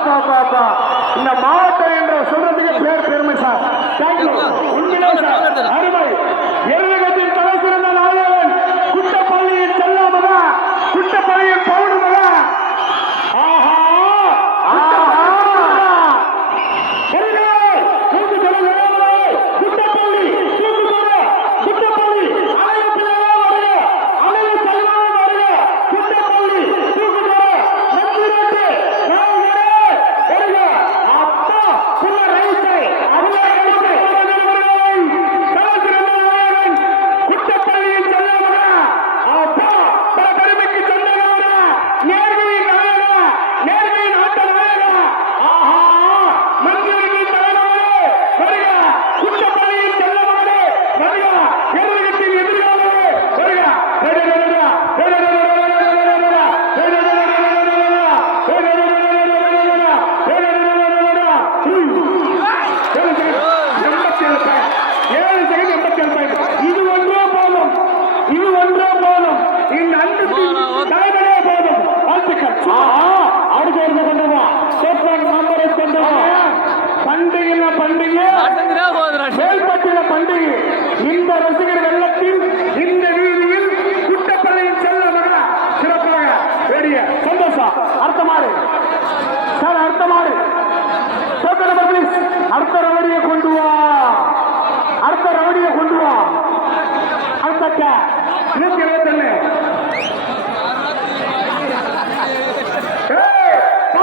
இந்த மாவட்டம் என்ற சொல்றதுக்கு பேர் பெருமை சார். தேங்க்யூ. உண்மையிலே சார் அருமை. எருவகத்தின் தலை சிறந்த நாயகன் குட்டப்பள்ளியின் செல்லாமதா, குட்டப்பள்ளியின் பவுனுமதா. ஆஹா குட்டப்பள்ளி குட்டப்பள்ளி அனைத்து அனைத்து செல்வம் வருக. குட்டப்பள்ளி பண்டிகை இந்த ரசிகர் வெள்ளத்தில் இந்த வீதியில் குட்டப்பள்ளியின் செல்லமகா சிறப்பாக பெரிய சந்தோஷம். அடுத்த மாடு சார், அடுத்த மாடு அடுத்த ரவடியை கொண்டு வா.